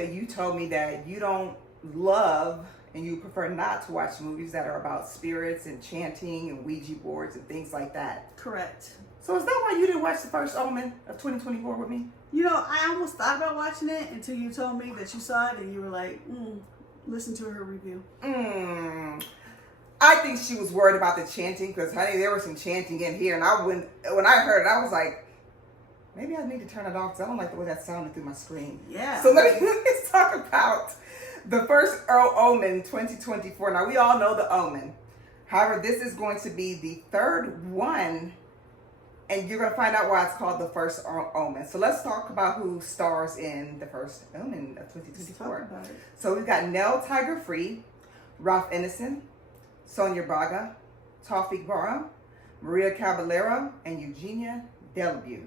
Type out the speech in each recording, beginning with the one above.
that you told me that you don't love and you prefer not to watch movies that are about spirits and chanting and Ouija boards and things like that. Correct. So is that why you didn't watch the first Omen of 2024 with me? You know, I almost thought about watching it until you told me that you saw it and you were like, listen to her review. I think she was worried about the chanting because, honey, there was some chanting in here. And when I heard it, I was like, maybe I need to turn it off because I don't like the way that sounded through my screen. Yeah. So let's talk about the first Omen 2024. Now, we all know the Omen. However, this is going to be the third one. And you're going to find out why it's called the first Omen. So let's talk about who stars in the first Omen of 2024. So we've got Nell Tiger-Free, Ralph Ineson, Sonia Braga, Taufik Bara, Maria Caballero, and Eugenia Delview.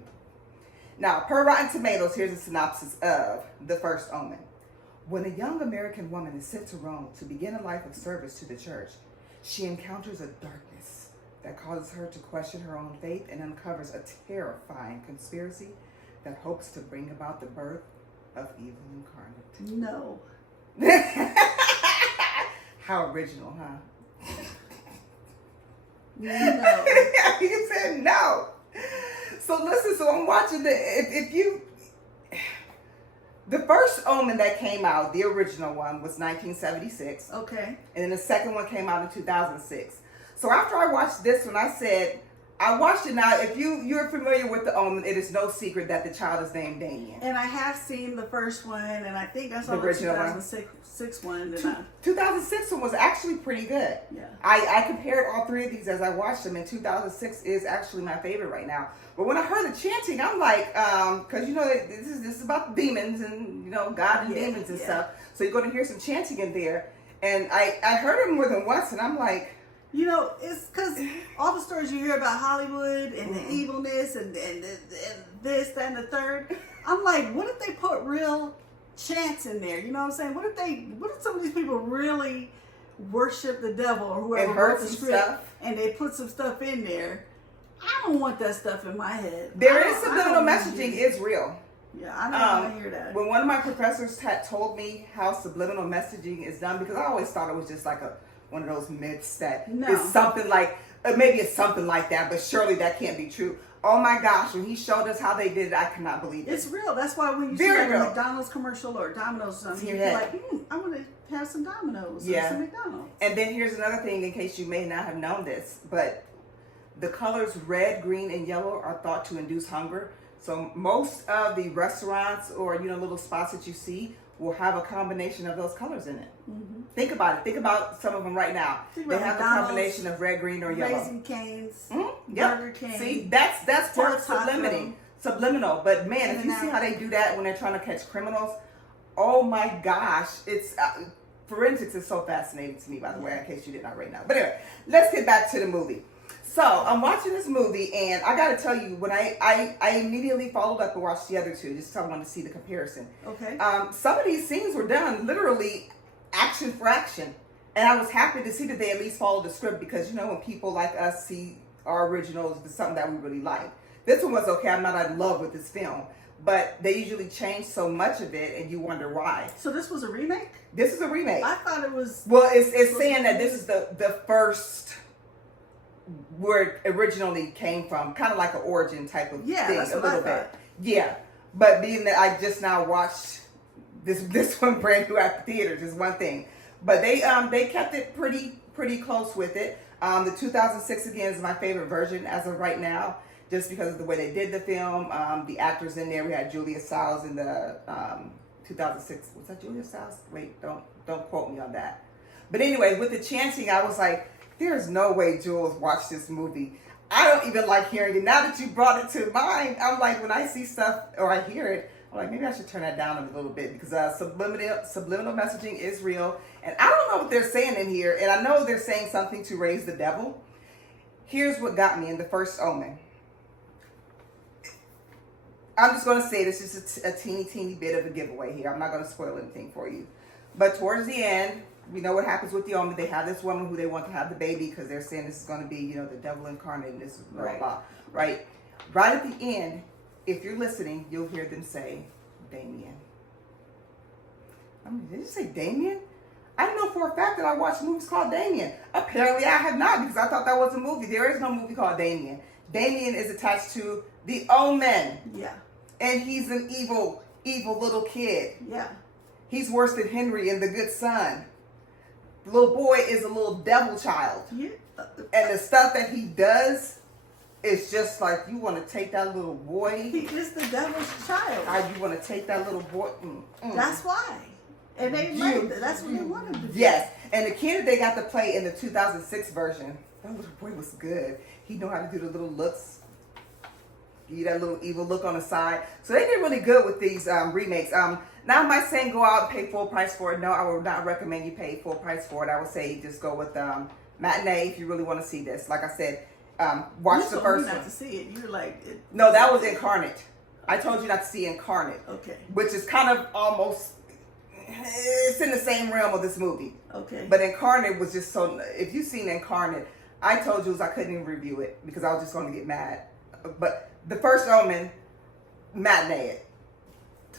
Now, per Rotten Tomatoes, here's a synopsis of the first Omen. When a young American woman is sent to Rome to begin a life of service to the church, she encounters a darkness that causes her to question her own faith and uncovers a terrifying conspiracy that hopes to bring about the birth of evil incarnate. No. How original, huh? No. You said no. So listen, so I'm watching the first Omen that came out, the original one, was 1976. Okay. And then the second one came out in 2006. So after I watched this one, I said, I watched it now. If you're familiar with the Omen, it is no secret that the child is named Damien. And I have seen the first one, and I think I saw The the original 2006 one. And 2006 one was actually pretty good. Yeah. I compared all three of these as I watched them, and 2006 is actually my favorite right now. But when I heard the chanting, I'm like, because you know this is about demons and God and demons and stuff. So you're going to hear some chanting in there, and I heard it more than once, and I'm like. You know, it's because all the stories you hear about Hollywood and the evilness and this, that, and the third. I'm like, what if they put real chants in there? You know what I'm saying? What if some of these people really worship the devil or whoever wrote the script and they put some stuff in there? I don't want that stuff in my head. There is subliminal messaging is real. Yeah, I don't want to hear that. When one of my professors had told me how subliminal messaging is done, because I always thought it was just like one of those myths that is something like, maybe it's something like that, but surely that can't be true. Oh my gosh, when he showed us how they did it, I could not believe it. It's real. That's why when you see like a McDonald's commercial or Domino's or something, you're like, I want to have some Domino's or some McDonald's. And then here's another thing in case you may not have known this, but the colors red, green, and yellow are thought to induce hunger. So most of the restaurants or little spots that you see will have a combination of those colors in it. Mm-hmm. Think about it. Think about some of them right now. They have a combination of red, green, or yellow. Raising Cane's, Burger King. See, that's part subliminal. But man, if you see how they do that when they're trying to catch criminals, oh my gosh, it's forensics is so fascinating to me. By the way, in case you didn't already know. But anyway, let's get back to the movie. So I'm watching this movie, and I got to tell you, when I immediately followed up and watched the other two, just so I wanted to see the comparison. Okay. Some of these scenes were done literally action for action, and I was happy to see that they at least followed the script because when people like us see our originals, it's something that we really like. This one was okay. I'm not in love with this film, but they usually change so much of it, and you wonder why. So this was a remake? This is a remake. I thought it was. Well, it's saying that this is the first. Where it originally came from, kind of like an origin type of thing, that's a what little bit. Yeah, but being that I just now watched this one brand new at the theaters is one thing, but they kept it pretty close with it. The 2006 again is my favorite version as of right now, just because of the way they did the film. The actors in there, we had Julia Stiles in the 2006. Was that Julia Stiles? Wait, don't quote me on that. But anyway, with the chanting, I was like, there's no way Jules watched this movie. I don't even like hearing it. Now that you brought it to mind, I'm like, when I see stuff or I hear it, I'm like, maybe I should turn that down a little bit because subliminal messaging is real. And I don't know what they're saying in here. And I know they're saying something to raise the devil. Here's what got me in the first Omen. I'm just going to say this is a teeny bit of a giveaway here. I'm not going to spoil anything for you. But towards the end, we know what happens with the Omen. They have this woman who they want to have the baby because they're saying this is going to be, the devil incarnate and this blah, blah, blah, right? Right at the end, if you're listening, you'll hear them say, Damien. I mean, did you say Damien? I know for a fact that I watched movies called Damien. Apparently I have not, because I thought that was a movie. There is no movie called Damien. Damien is attached to the Omen. Yeah. And he's an evil little kid. Yeah. He's worse than Henry in The Good Son. The little boy is a little devil child. Yeah. And the stuff that he does is just like, you want to take that little boy. He is the devil's child. You want to take that little boy. That's why. And they like that. That's what they want him to do. Yes. And the kid that they got to play in the 2006 version, that little boy was good. He know how to do the little looks. Give you that little evil look on the side. So they did really good with these remakes. Now am I saying go out and pay full price for it? No, I would not recommend you pay full price for it. I would say just go with matinee if you really want to see this. Like I said, watch the first one. Not to see it. You're like no, that was Incarnate. I told you not to see Incarnate. Okay. Which is kind of almost, it's in the same realm of this movie. Okay. But Incarnate was just so. If you've seen Incarnate, I told Jules I couldn't even review it because I was just going to get mad. But the first Omen, matinee it.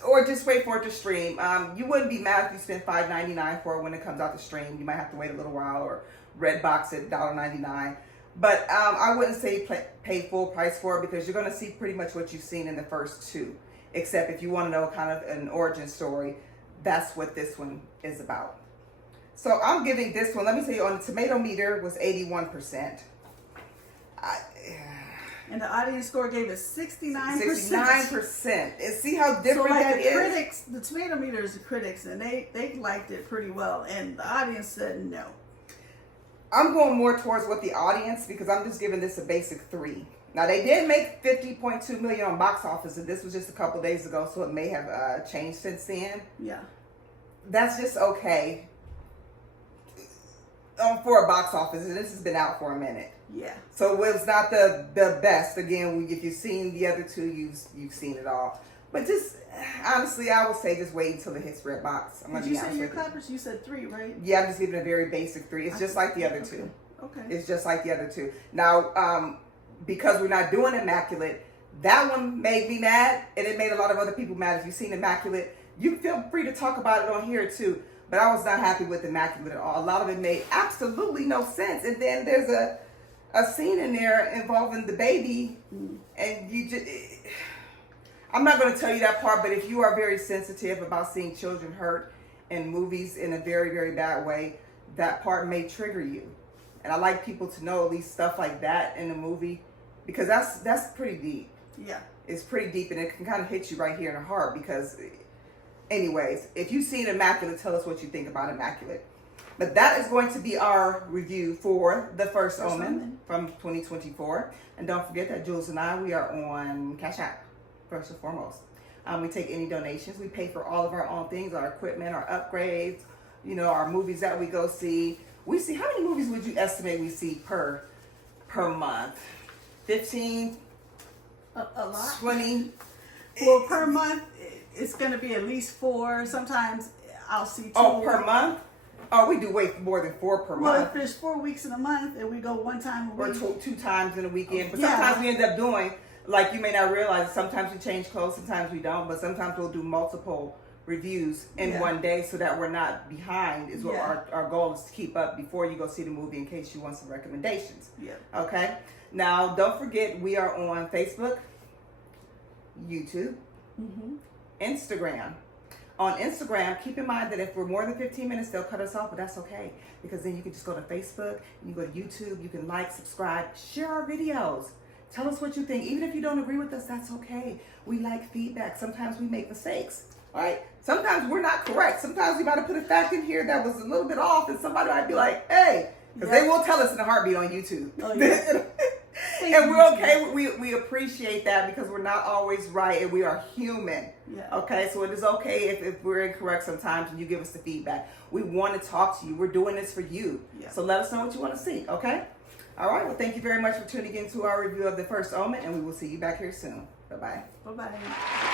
Or just wait for it to stream. You wouldn't be mad if you spent $5.99 for it when it comes out to stream. You might have to wait a little while, or Redbox at $1.99. But I wouldn't say pay full price for it because you're going to see pretty much what you've seen in the first two. Except if you want to know kind of an origin story, that's what this one is about. So I'm giving this one, let me tell you, on the tomato meter was 81%. And the audience score gave it 69%. 69%. And see how different that is? Critics, the tomato meter is the critics, and they liked it pretty well. And the audience said no. I'm going more towards what the audience, because I'm just giving this a basic 3. Now, they did make $50.2 million on box office, and this was just a couple days ago, so it may have changed since then. Yeah. That's just okay for a box office, and this has been out for a minute. Yeah. So it was not the best. Again, if you've seen the other two, you've seen it all. But just, honestly, I would say just wait until it hits Redbox. Did you say your clappers? You said 3, right? Yeah, I'm just giving a very basic 3. It's just like the other two. Okay. It's just like the other two. Now, because we're not doing Immaculate, that one made me mad, and it made a lot of other people mad. If you've seen Immaculate, you feel free to talk about it on here too. But I was not happy with Immaculate at all. A lot of it made absolutely no sense. And then there's a scene in there involving the baby, and you just... I'm not going to tell you that part, but if you are very sensitive about seeing children hurt in movies in a very, very bad way, that part may trigger you. And I like people to know at least stuff like that in a movie, because that's pretty deep. Yeah. It's pretty deep, and it can kind of hit you right here in the heart, because anyways, if you've seen Immaculate, tell us what you think about Immaculate. But that is going to be our review for The First Omen from 2024. And don't forget that Jules and I, we are on Cash App, first and foremost. We take any donations. We pay for all of our own things, our equipment, our upgrades, our movies that we go see. We see, how many movies would you estimate we see per month? 15? A lot. 20? Well, per month, it's going to be at least 4. Sometimes I'll see 2. Oh, per month? Oh, we do way more than 4 per month. Well, if there's 4 weeks in a month and we go one time a week. Or 2 times in a weekend. But sometimes we end up doing, like you may not realize, sometimes we change clothes, sometimes we don't. But sometimes we'll do multiple reviews in one day so that we're not behind is what our goal is, to keep up before you go see the movie in case you want some recommendations. Yeah. Okay? Now, don't forget, we are on Facebook, YouTube, Instagram. On Instagram, keep in mind that if we're more than 15 minutes, they'll cut us off, but that's okay. Because then you can just go to Facebook, you go to YouTube, you can like, subscribe, share our videos. Tell us what you think. Even if you don't agree with us, that's okay. We like feedback. Sometimes we make mistakes, right? Sometimes we're not correct. Sometimes we might have put a fact in here that was a little bit off, and somebody might be like, hey, because they will tell us in a heartbeat on YouTube. Oh, yeah. And we're okay. We appreciate that, because we're not always right, and we are human. Yeah. Okay, so it is okay if we're incorrect sometimes, and you give us the feedback. We want to talk to you. We're doing this for you. Yeah. So let us know what you want to see. Okay. All right. Well, thank you very much for tuning in to our review of The First Omen, and we will see you back here soon. Bye bye. Bye bye.